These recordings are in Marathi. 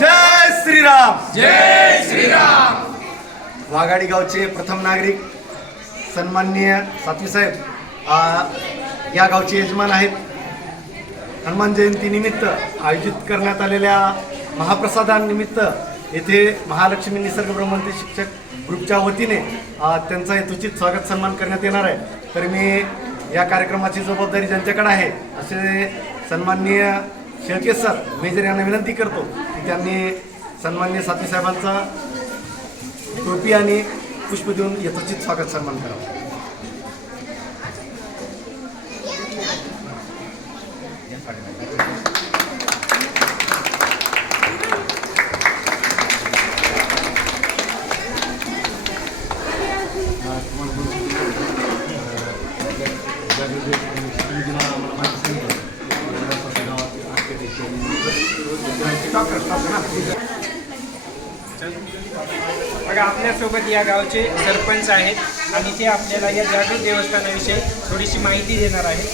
जय श्रीराम. जय श्रीराम वाघाडी गावचे प्रथम नागरिक सन्माननीय सातवी साहेब या गावचे यजमान आहेत. हनुमान जयंती निमित्त आयोजित करण्यात आलेल्या महाप्रसादानिमित्त येथे महालक्ष्मी निसर्ग ब्रह्मंती शिक्षक ग्रुपच्या वतीने त्यांचा यथोचित स्वागत सन्मान करण्यात येणार आहे. तर मी या कार्यक्रमाची जबाबदारी ज्यांच्याकडे आहे असे सन्माननीय शेळके सर मेजर यांना विनंती करतो की त्यांनी सन्माननीय साथी साहेबांचा टोपी आणि पुष्प देऊन यथोचित स्वागत सन्मान करावा. सोबत या गावचे सरपंच आहेत आणि ते आपल्याला या जागृत देवस्थानाविषयी थोडीशी माहिती देणार आहेत.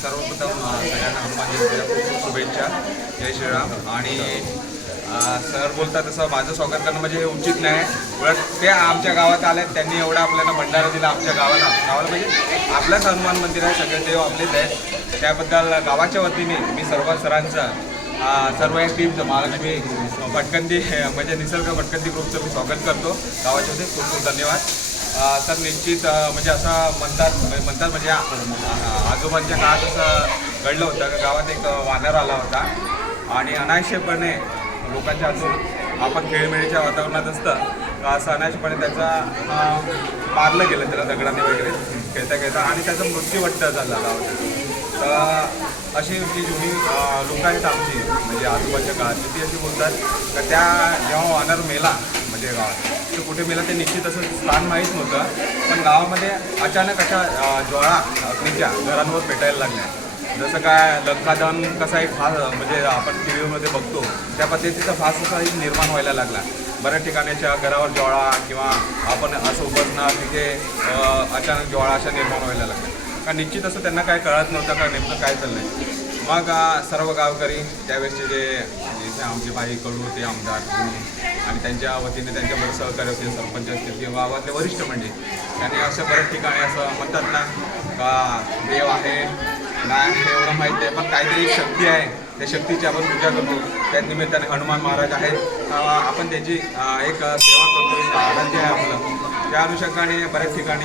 सर्वप्रथम सगळ्यांना हनुमान शुभेच्छा. जय श्रीराम. आणि सर बोलतात तसं माझं स्वागत करणं म्हणजे हे उचित नाही. उलट ते आमच्या गावात आले त्यांनी एवढा आपल्याला भंडारा दिला आमच्या गावाला. गावाला म्हणजे आपलंच हनुमान मंदिर आहे सगळे देव आपलेच आहेत. त्याबद्दल गावाच्या वतीने मी सर्व सरांचं सर्व या टीमचं महालक्ष्मी भटकंती म्हणजे निसर्ग भटकंती ग्रुपचं मी स्वागत करतो. गावाच्या वतीने खूप खूप धन्यवाद. सर तर निश्चित म्हणजे असं म्हणतात म्हणजे म्हणतात म्हणजे आजोबांच्या काळात असं घडलं होतं. का गावात एक वानर आला होता. आणि अनायशेपणे लोकांच्या अजून आपण खेळमेळीच्या वातावरणात असतं. का असं अनायशेपणे त्याचा मारलं गेलं त्याला दगडाने वगैरे खेळता खेळता आणि त्याचा मृत्यू वाटतं झाला गावात. तर अशी जी जुनी लोक आहेत आमची म्हणजे आजोबाच्या काळात ती अशी बोलतात का त्या जेव्हा वानर मेला म्हणजे गावात तो कुठे मेला ते निश्चित असं स्थान माहीत नव्हतं पण गावामध्ये अचानक अशा ज्वाळा अग्नीच्या घरांवर पेटायला लागल्या. जसं काय लंकादहन कसा एक फास म्हणजे आपण टी व्हीमध्ये बघतो त्या पद्धतीचा फास असा एक निर्माण व्हायला लागला. बऱ्याच ठिकाणीच्या घरावर ज्वाळा किंवा आपण असं उभारणार तिथे अचानक ज्वाळा अशा निर्माण व्हायला लागल्या. का निश्चित असं त्यांना काय कळत नव्हतं का नेमकं काय चाललंय? मग सर्व गावकरी त्यावेळेसचे जे जे आमचे भाई कडू होते आमदार आणि त्यांच्या वतीने त्यांच्याबरोबर सहकार्य होते सरपंच असतील किंवा गावातले वरिष्ठ म्हणजे त्यांनी असं बऱ्याच ठिकाणी असं म्हणतात ना का देव आहे नाही एवढं माहीत आहे पण काहीतरी शक्ती आहे त्या शक्तीची आपण पूजा करतो. त्या निमित्ताने हनुमान महाराज आहेत. आपण त्याची एक सेवा करतो आनंद आहे आपलं. त्या अनुषंगाने बऱ्याच ठिकाणी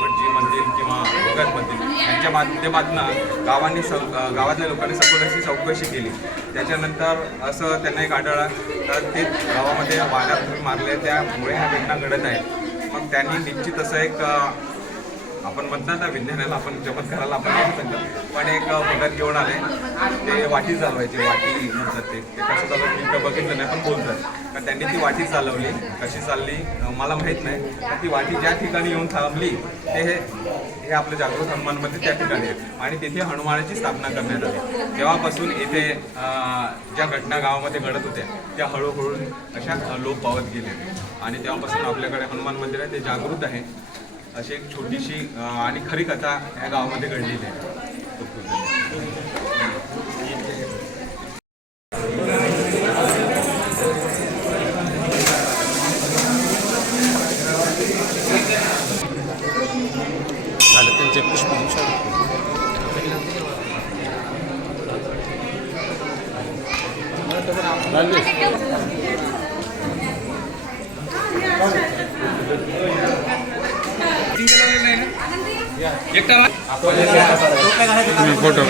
भटजी म्हणतील किंवा भगत म्हणतील यांच्या माध्यमातून गावांनी सौ गावातल्या लोकांनी सखोलशी चौकशी केली. त्याच्यानंतर असं त्यांना एक आढळलं तर ते गावामध्ये वाण्यात मारले त्यामुळे ह्या घटना घडत आहेत मग त्यांनी निश्चित असं एक आपण म्हणतात ना विज्ञानाला आपण चमत्काराला आपण म्हणतो. पण एक भगत घेऊन आले. ते वाटी चालवायची वाटी म्हणतात ते. कसं चालवलं मी तर बघितलं नाही पण बोलतात. कारण त्यांनी ती वाटी चालवली. कशी चालली मला माहीत नाही. ती वाटी ज्या ठिकाणी येऊन थांबली ते हे हे आपलं जागृत हनुमान मंदिर त्या ठिकाणी आहे. आणि तिथे हनुमानाची स्थापना करण्यात आली. तेव्हापासून इथे ज्या घटना गावामध्ये घडत होत्या त्या हळूहळू अशा लोप पावत गेल्या. आणि तेव्हापासून आपल्याकडे हनुमान मंदिर आहे ते जागृत आहे. अशी एक छोटीशी आणि खरी कथा या गावामध्ये घडलेली आहे खूप खूप धन्यवाद. झालं त्यांचे पुष्प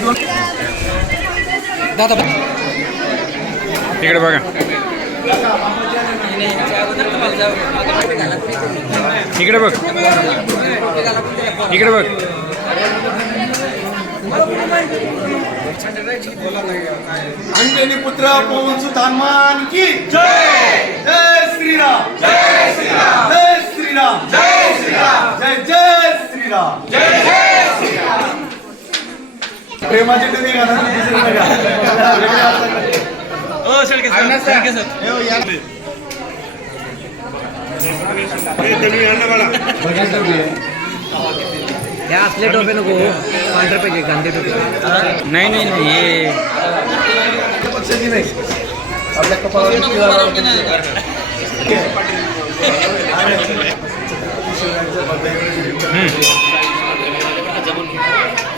दोन तिकडे बघा. इकडे बघ. इकडे बघ. अंजनी पुत्र पवनसुत हनुमान की जय! जय श्रीराम! जय श्रीराम! जय श्रीराम! जय श्रीराम! जय जय श्रीराम! जय जय श्रीराम! प्रेमाची कधी त्या असले टोपे नको पांढरे पाहिजे गांधी टोपे. नाही नाही नाही हे. पक्षाची नाही. आपल्या कपाळावर एक एक. येऊ दे खानदेश आहे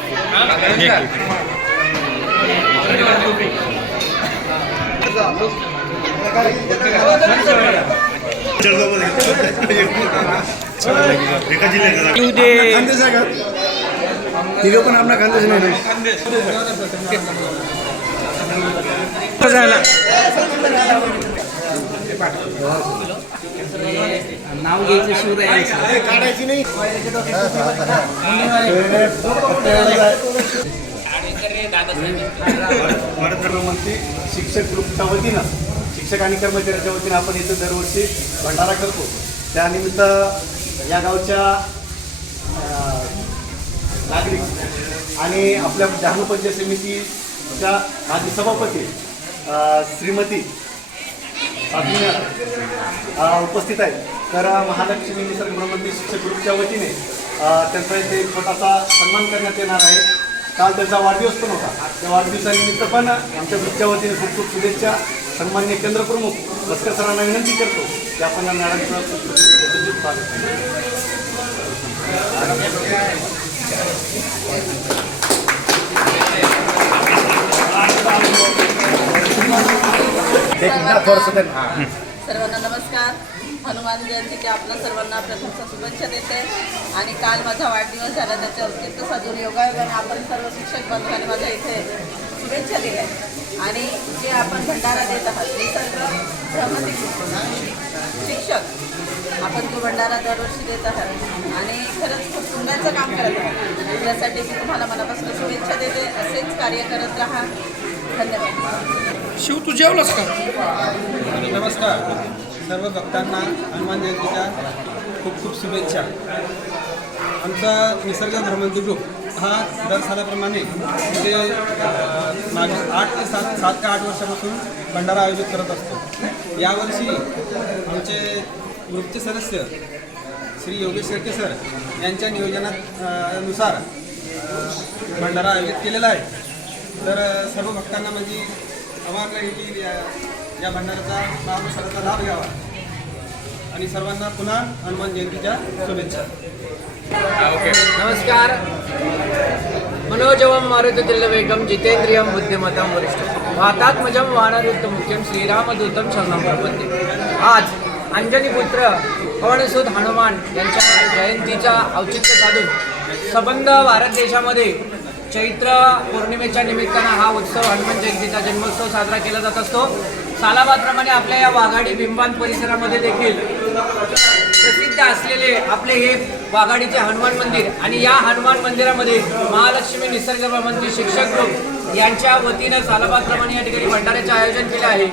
का तिघं पण आपला खानदेश नाही ना झाला नाव घ्यायचं शिवराय काढायची नाही. मंत्री शिक्षक ग्रुपच्या वतीनं शिक्षक आणि कर्मचाऱ्यांच्या वतीनं आपण इथं दरवर्षी भंडारा करतो. त्यानिमित्त या गावच्या नागरिक आणि आपल्या डहाणू पंचायत समितीच्या माजी सभापती श्रीमती उपस्थित आहेत तर महालक्ष्मी निसर्ग ब्रह्मंदिर शिक्षक ग्रुपच्या वतीने त्यांचा इथे छोटासा सन्मान करण्यात येणार आहे. काल त्यांचा वाढदिवस पण होता. त्या वाढदिवसानिमित्त पण आमच्या ग्रुपच्या वतीने खूप खूप शुभेच्छा. सन्मान्य केंद्रप्रमुख भास्कर सरांना विनंती करतो की आपण या मॅडमचं स्वागत सर्वांना नमस्कार. हनुमान जयंतीच्या आपल्या सर्वांना प्रथमचा शुभेच्छा देते. आणि काल माझा वाढदिवस झाला त्याचे औचित्य साधून योगायोगाने आपण सर्व शिक्षक बंधूंनी माझ्या इथे शुभेच्छा दिल्या. आणि जे आपण भंडारा देत आहात निसर्ग भ्रमती शिक्षक आपण तो भंडारा दरवर्षी देत आहात. आणि खरंच खूप सुंदरचं काम करत आहात. त्यासाठी मी तुम्हाला मनापासून शुभेच्छा देते. असेच कार्य करत राहा. धन्यवाद. शिव तू जेवलास का? नमस्कार. सर्व भक्तांना हनुमान जयंतीच्या खूप खूप शुभेच्छा. आमचा निसर्ग धर्मंती ग्रुप हा दर सालाप्रमाणे म्हणजे अं, मागे आठ ते सात सात ते आठ वर्षापासून भंडारा आयोजित करत असतो. यावर्षी आमचे ग्रुपचे सदस्य श्री योगेश शेट्टी सर यांच्या नियोजनानुसार नुसार भंडारा आयोजित केलेला आहे. तर सर्व भक्तांना म्हणजे आव्हान आहे या या भंडाराचा महाप्रसादाचा लाभ घ्यावा. आणि सर्वांना पुन्हा हनुमान जयंतीच्या शुभेच्छा. नमस्कार. मनोजवम मारुततिल्लवेगम जितेंद्रियम बुद्धिमतम वरिष्ठ. भातात्मजम वानरुद्ध मुख्यम श्रीरामदूतम शरणम प्रपत्ते आज अंजनी पुत्र हनुमान यांच्या जयंतीचा औचित्य साधून सबंध भारत देशामध्ये चैत्र पौर्णिमेच्या निमित्तानं हा उत्सव हनुमान जयंतीचा जन्मोत्सव साजरा केला जात असतो. सालाबादप्रमाणे आपल्या या वाघाडी बिंबान परिसरामध्ये देखील प्रसिद्ध असलेले आपले हे वाघाडीचे हनुमान मंदिर आणि या हनुमान मंदिरामध्ये महालक्ष्मी निसर्ग मंत्री शिक्षक ग्रुप यांच्या वतीनं सालाबादप्रमाणे या ठिकाणी भंडाऱ्याचे आयोजन केले आहे.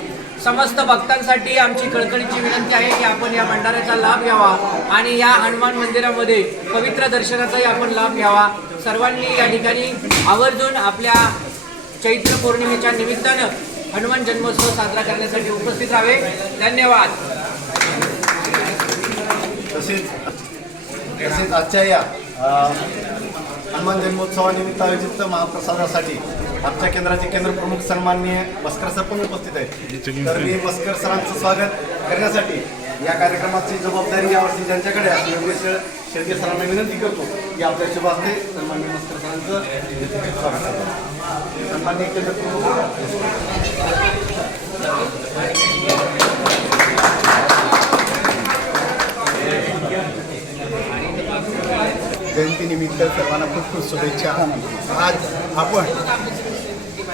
समस्त भक्तांसाठी आमची कळकळीची विनंती आहे की आपण या भंडाऱ्याचा लाभ घ्यावा आणि या हनुमान मंदिरामध्ये पवित्र दर्शनाचाही आपण लाभ घ्यावा. सर्वांनी या ठिकाणी आवर्जून आपल्या चैत्र पौर्णिमेच्या निमित्तानं हनुमान जन्मोत्सव साजरा करण्यासाठी उपस्थित राहावे. धन्यवाद. तसेच तसेच आजच्या या हनुमान जन्मोत्सवानिमित्त आयोजित महाप्रसादासाठी आमच्या केंद्राचे केंद्र प्रमुख सन्माननीय भस्कर सर पण उपस्थित आहेत. तर मी मस्कर सरांचं स्वागत करण्यासाठी या कार्यक्रमाची जबाबदारी यावर्षी ज्यांच्याकडे आहे योगेश शेळके सरांना विनंती करतो की आपल्या शुभ असते सन्माननीय मस्कर सरांचं स्वागत सन्माननीय केंद्र प्रमुख. जयंतीनिमित्त सर्वांना खूप खूप शुभेच्छा. आज आपण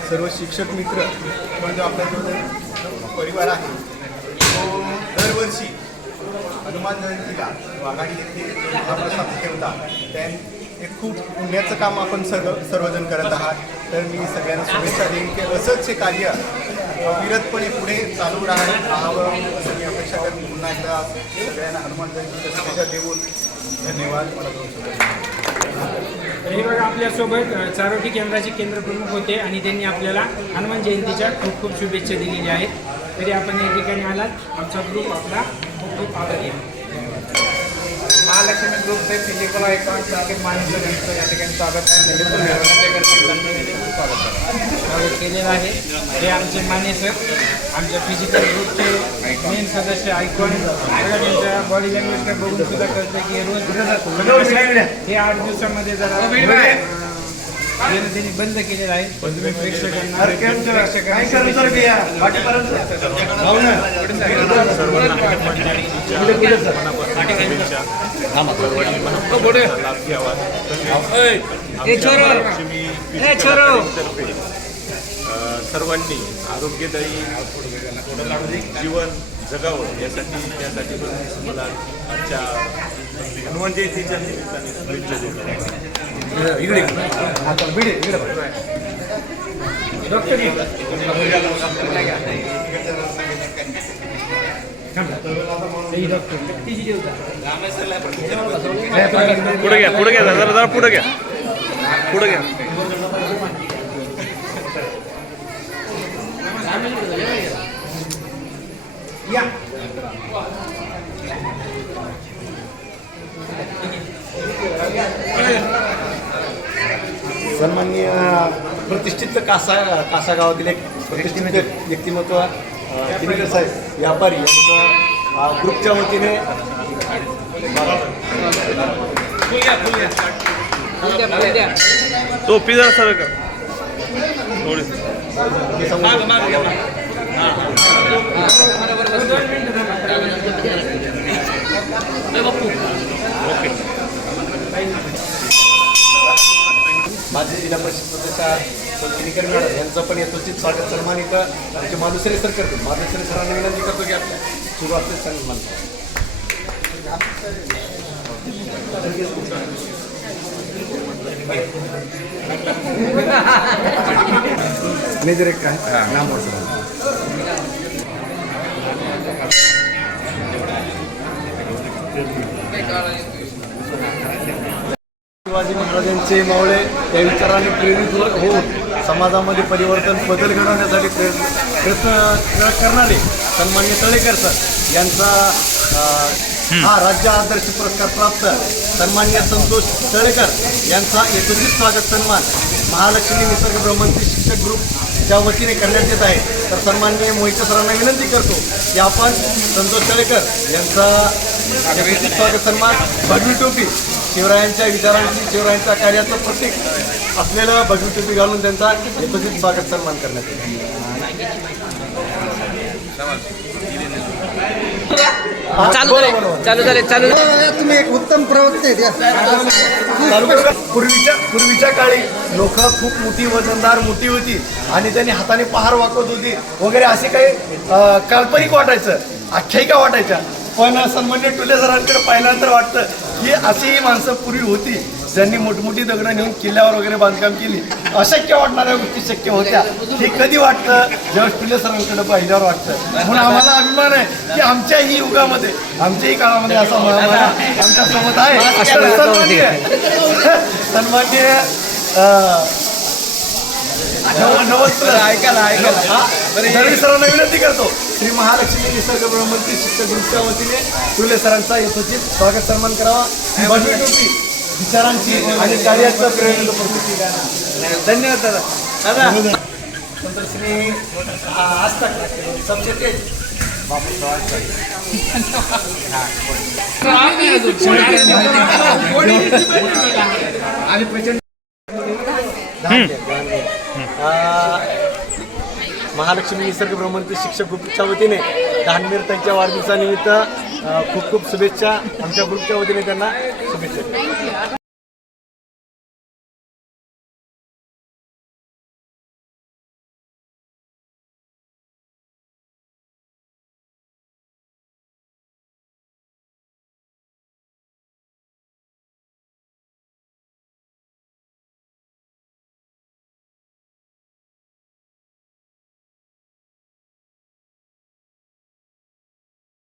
सर्व शिक्षक मित्र किंवा जो आपला जो परिवार आहे तो दरवर्षी हनुमान जयंतीला वाघाडी येथे प्रसाद ठेवता त्या हे खूप पुण्याचं काम आपण सर्व सर्वजण करत आहात. तर मी सगळ्यांना शुभेच्छा देईन की असंच हे कार्य अविरतपणे पुढे चालू राहावं असं मी अपेक्षा करून पुन्हा एकदा सगळ्यांना हनुमान जयंतीच्या शुभेच्छा देऊन धन्यवाद. मला तर हे बघा आपल्यासोबत चारोटी केंद्राचे केंद्र प्रमुख होते आणि त्यांनी आपल्याला हनुमान जयंतीच्या खूप खूप शुभेच्छा दिलेल्या आहेत. तरी आपण या ठिकाणी आलात. आमचा ग्रुप आपला खूप खूप आभारी आहे. महालक्ष्मी ग्रुपचे फिजिकल आयकॉन साहेब मानस यांचं या ठिकाणी स्वागत आहे. स्वागत केलेलं आहे. हे आमचे माने सर आमच्या फिजिकल ग्रुपचे मेन सदस्य आयकॉन त्यांच्या बॉडी लँग्वेजकडे बघून सुद्धा कळतं की हे रोज हे आठ दिवसामध्ये जरा त्यांनी बंद केलेलं आहे. तुम्ही प्रेक्षकांना सर्वांनी आरोग्यदायी जीवन जगावं यासाठी त्यासाठी पण मला आमच्या हनुमान जयंतीच्या निमित्ताने शुभेच्छा देतो. इकडे आता बिडे इकडे पुढे घ्या पुढे घ्या जरा जरा पुढे घ्या पुढे घ्या सन्माननीय प्रतिष्ठित कासा कासा गावातील एक प्रतिष्ठित व्यक्तिमत्व दिनकर साहेब व्यापारी यांचं ग्रुपच्या वतीने. टोपी जरा सरळ कर. थोडी. माझे जिल्हा परिषद सदस्य दिनकर मॅडम यांचं पण यथोचित स्वागत सन्मान इथं आमचे मालुसरे सर करतो मालुसरे सरांना विनंती करतो की आपल्या सुरुवातीच सन्मान. मेजर एक काय नाम वाचलं. शिवाजी महाराजांचे मावळे त्या विचाराने प्रेरित हो- होऊन समाजामध्ये परिवर्तन बदल घडवण्यासाठी प्रयत्न प्रयत्न करणारे सन्मान्य तळेकर सर यांचा हा राज्य आदर्श पुरस्कार प्राप्त सन्मान्य संतोष तळेकर यांचा यथोचित स्वागत सन्मान महालक्ष्मी निसर्ग ब्रह्मंत्री शिक्षक ग्रुपच्या वतीने करण्यात येत आहे तर सन्माननीय मोहिते सरांना विनंती करतो की आपण संतोष तळेकर यांचा यथोचित स्वागत सन्मान भगवी टोपी शिवरायांच्या विचारांची शिवरायांच्या कार्याचं प्रतीक असलेलं भगवी टोपी घालून त्यांचा एकत्रित स्वागत सन्मान करण्यात येईल. चालू झाले चालू झाले चालू. तुम्ही एक उत्तम प्रवक्ते पूर्वीच्या पूर्वीच्या काळी लोक खूप मोठी वजनदार मोठी होती आणि त्यांनी हाताने पहार वाकवत होती वगैरे असे काही काल्पनिक वाटायचं आख्यायिका वाटायच्या. पण सन्मान्य टुले सरांकडे पाहिल्यानंतर वाटतं की अशी ही माणसं पूर्वी होती. ज्यांनी मोठमोठी दगडं नेऊन किल्ल्यावर वगैरे बांधकाम केली अशक्य वाटणाऱ्या गोष्टी शक्य होत्या. हे कधी वाटतं? जेव्हा टुले सरांकडे पाहिल्यावर वाटतं. म्हणून आम्हाला अभिमान आहे की आमच्याही युगामध्ये आमच्याही काळामध्ये असा आमच्यासोबत आहे. नवस ऐकायला ऐकायला. दरवी सरांना विनंती करतो. श्री महालक्ष्मी निसर्ग ब्रह्मंत्री शिक्षक ग्रुपच्या वतीने टुले सरांचा यथोचित स्वागत सन्मान करावा. टोपी. विचारांची आणि कार्याचं प्रेरणेचं प्रतीक आहे. धन्यवाद दादा. दादा आ, आज तक सबसे तेज. आणि प्रचंड आ, महालक्ष्मी निसर्ग ब्रह्मंत्री शिक्षक ग्रुपच्या वतीने धानमीर त्यांच्या वाढदिवसानिमित्त खूप खूप शुभेच्छा आमच्या ग्रुपच्या वतीने त्यांना शुभेच्छा.